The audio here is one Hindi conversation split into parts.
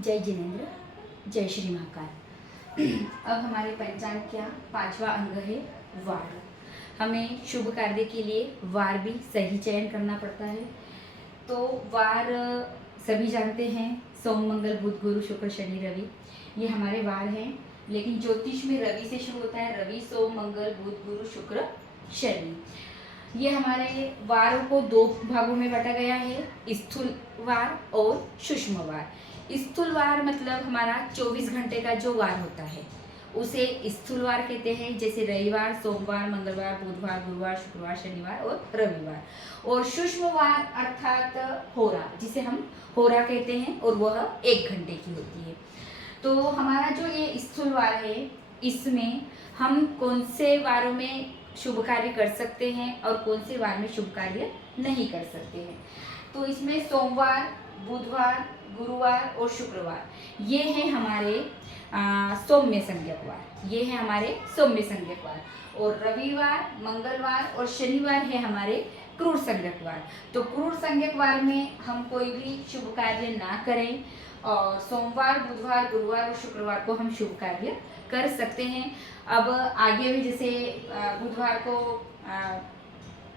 जय जिनेन्द्र, जय श्री महाकाल। अब हमारे पंचांग का 5वां अंग है वार। हमें शुभ कार्य के लिए वार भी सही चयन करना पड़ता है। तो वार सभी जानते हैं, सोम मंगल बुध गुरु शुक्र शनि रवि, ये हमारे वार हैं। लेकिन ज्योतिष में रवि से शुरू होता है। रवि सोम मंगल बुध गुरु शुक्र शनि। ये हमारे वारों को दो भागों में बांटा गया है, स्थूल वार और सूक्ष्म वार। स्थूल वार मतलब हमारा 24 घंटे का जो वार होता है उसे स्थूल वार कहते हैं, जैसे रविवार, सोमवार, मंगलवार, बुधवार, गुरुवार, शुक्रवार, शनिवार और रविवार। और सूक्ष्म वार अर्थात होरा, जिसे हम होरा कहते हैं, और वह 1 घंटे की होती है। तो हमारा जो ये स्थूल वार है, इसमें हम कौन से वारों में शुभ कार्य कर सकते हैं और कौन से वार में शुभ कार्य नहीं कर सकते हैं। तो इसमें सोमवार, बुधवार, गुरुवार और शुक्रवार ये हैं हमारे सौम्य संज्ञक वार। ये हैं हमारे सौम्य संज्ञक वार। और रविवार, मंगलवार और शनिवार है हमारे क्रूर संज्ञक वार। तो क्रूर संज्ञक वार में हम कोई भी शुभ कार्य ना करें, और सोमवार, बुधवार, गुरुवार और शुक्रवार को हम शुभ कार्य कर सकते हैं। अब आगे भी जैसे बुधवार को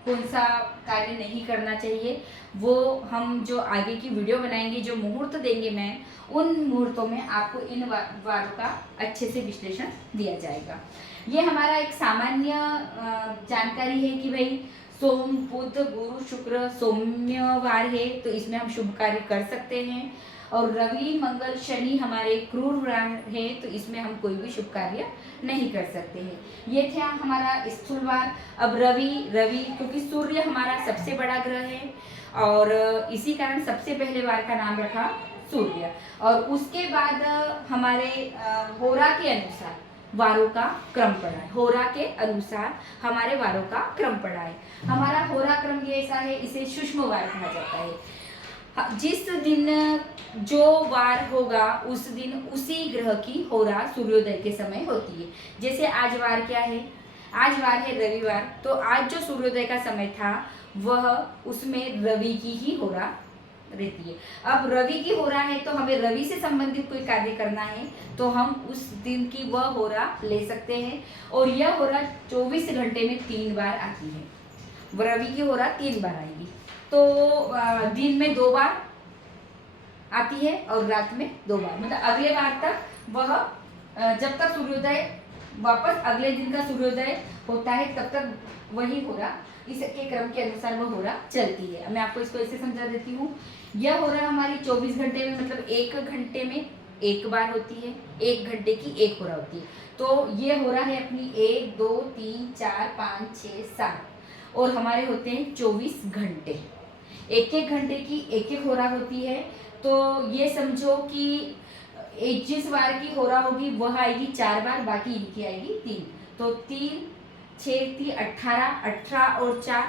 कौन सा कार्य नहीं करना चाहिए, वो हम जो आगे की वीडियो बनाएंगे, जो मुहूर्त देंगे मैं, उन मुहूर्तों में आपको इन वारों का अच्छे से विश्लेषण दिया जाएगा। ये हमारा एक सामान्य जानकारी है कि भाई सोम बुध गुरु शुक्र सौम्य वार है, तो इसमें हम शुभ कार्य कर सकते हैं। और रवि मंगल शनि हमारे क्रूर वार है, तो इसमें हम कोई भी शुभ कार्य नहीं कर सकते हैं। ये था हमारा स्थूल वार। अब रवि क्योंकि सूर्य हमारा सबसे बड़ा ग्रह है, और इसी कारण सबसे पहले वार का नाम रखा सूर्य। और उसके बाद हमारे होरा के अनुसार वारों का क्रम पड़ा है। होरा के अनुसार हमारे वारों का क्रम पड़ा है। हमारा होरा क्रम ये ऐसा है, इसे सूक्ष्म वार कहा जाता है। जिस दिन जो वार होगा उस दिन उसी ग्रह की होरा सूर्योदय के समय होती है। जैसे आज वार क्या है, आज वार है रविवार, तो आज जो सूर्योदय का समय था वह उसमें रवि की ही होरा रहती है। अब रवि की होरा है, तो हमें रवि से संबंधित कोई कार्य करना है तो हम उस दिन की वह होरा ले सकते हैं। और यह होरा 24 घंटे में 3 बार आती है। रवि की होरा 3 बार आएगी, तो दिन में 2 बार आती है और रात में 2 बार। मतलब अगले बार तक वह जब तक सूर्योदय, वापस अगले दिन का सूर्योदय होता है, तब तक वही होरा, इसके क्रम के अनुसार वह होरा चलती है। मैं आपको इसको ऐसे समझा देती हूँ। यह होरा हमारी 24 घंटे में, मतलब 1 घंटे में 1 बार होती है। 1 घंटे की 1 होरा होती है। तो ये होरा है अपनी 1 2 3 4 5 6 7, और हमारे होते हैं 24 घंटे। 1 घंटे की 1 होरा होती है। तो ये समझो कि जिस वार की होरा होगी वह आएगी 4 बार, बाकी इनकी आएगी 3। तो 3 6 3 18, 18 और 4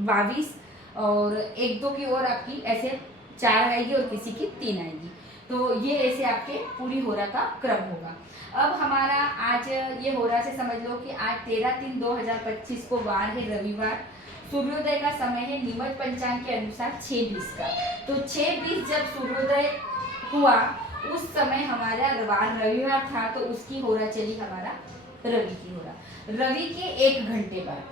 22, और 1 2 की ओर आपकी ऐसे 4 आएगी और किसी की 3 आएगी। तो ये ऐसे आपके पूरी होरा का क्रम होगा। अब हमारा आज ये होरा से समझ लो कि आज 13/3/2025 को वार है रविवार। सूर्योदय का समय है निमज पंचांग के अनुसार 6:20 का। तो 6:20 जब सूर्योदय हुआ उस समय हमारा वार रविवार था, तो उसकी होरा चली हमारा रवि की होरा। रवि के 1 घंटे बाद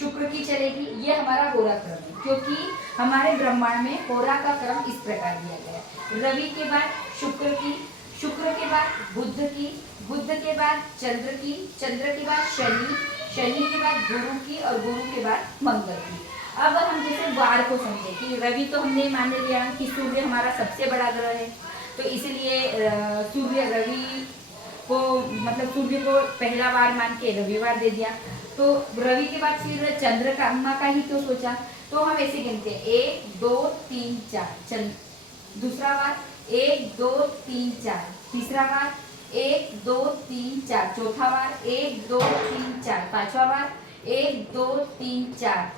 शुक्र की चलेगी। ये हमारा होरा क्रम है, क्योंकि हमारे ब्रह्मांड में होरा का क्रम इस प्रकार दिया गया है। रवि के बाद शुक्र की, शुक्र के बाद बुध की, बुध के बाद चंद्र की, चंद्र के बाद शनि, शनि के बाद गुरु की, और गुरु के बाद मंगल की। अब हम जैसे वार को समझे कि रवि तो हमने मान लिया कि सूर्य हमारा सबसे बड़ा ग्रह है, तो इसलिए सूर्य रवि को, मतलब सूर्य को पहला वार मान के रविवार दे दिया। तो रवि के बाद फिर चंद्रमा का ही क्यों सोचा, तो हम ऐसे गिनते हैं 1 2 3 4, दूसरा वार 1 2 3 4, तीसरा वार 1 2 3 4, चौथा वार 1 2 3 4, पांचवा वार 1 2 3 4,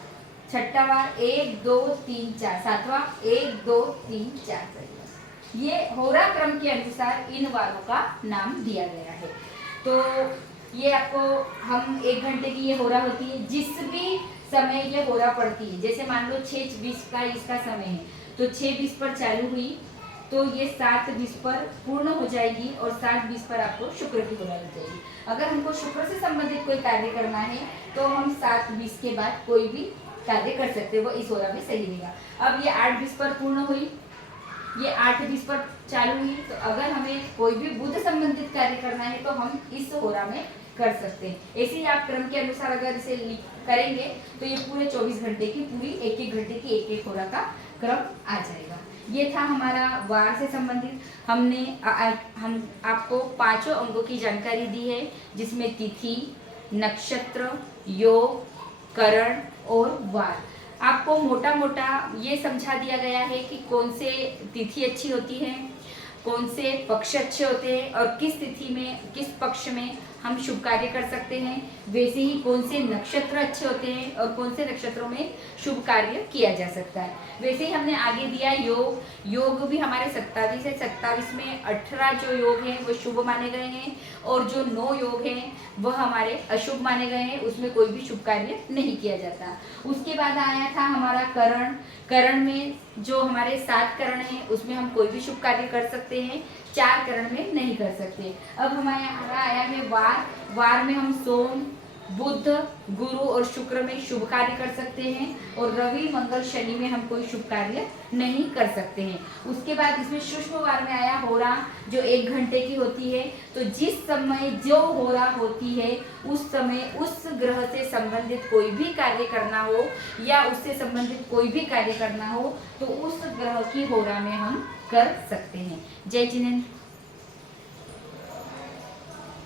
छठा वार 1 2 3 4, सातवां 1 2 3 4। ये होरा क्रम के अनुसार इन वारों का नाम दिया गया है। तो ये आपको हम 1 घंटे की ये होरा होती है। जिस भी समय ये होरा पड़ती है, जैसे मान लो 6:20 का इसका समय है, तो 6:20 पर चालू हुई, तो ये 7:20 पर पूर्ण हो जाएगी और 7:20 पर आपको शुक्र की होरा लग जाएगी। अगर हमको शुक्र से संबंधित कोई कार्य करना है तो हम 7:20 के बाद कोई भी कार्य कर सकते हैं, वो इस होरा में सही रहेगा। अब ये 8:20 पर पूर्ण हुई, ये 8:20 पर चालू हुई, तो अगर हमें कोई भी बुध संबंधित कार्य करना है तो हम इस होरा में कर सकते हैं। ऐसे ही आप क्रम के अनुसार अगर इसे करेंगे तो ये पूरे 24 घंटे की पूरी एक एक घंटे की एक एक होरा का क्रम आ जाएगा। ये था हमारा वार से संबंधित। हम आपको 5 अंगों की जानकारी दी है, जिसमें तिथि, नक्षत्र, योग, करण और वार। आपको मोटा मोटा ये समझा दिया गया है कि कौन से तिथि अच्छी होती है, कौन से पक्ष अच्छे होते हैं और किस तिथि में किस पक्ष में हम शुभ कार्य कर सकते हैं। वैसे ही कौन से नक्षत्र अच्छे होते हैं और कौन से नक्षत्रों में शुभ कार्य किया जा सकता है। वैसे ही हमने आगे दिया योग भी हमारे 27 है। 27 में 18 जो योग हैं वो शुभ माने गए हैं और जो 9 योग हैं वह हमारे अशुभ माने गए हैं, उसमें कोई भी शुभ कार्य नहीं किया जाता। उसके बाद आया था हमारा करण में जो हमारे 7 करण हैं उसमें हम कोई भी शुभ कार्य कर सकते हैं, 4 करण में नहीं कर सकते। अब हमारा आया है वार में हम सोम, बुध, गुरु और शुक्र में शुभ कार्य कर सकते हैं और रवि, मंगल, शनि में हम कोई शुभ कार्य नहीं कर सकते हैं। उसके बाद इसमें सूक्ष्म वार में आया होरा, जो 1 घंटे की होती है। तो जिस समय जो होरा होती है उस समय उस ग्रह से संबंधित कोई भी कार्य करना हो या उससे संबंधित कोई भी कार्य करना हो तो उस ग्रह की होरा में हम कर सकते हैं। जय जिनेंद्र।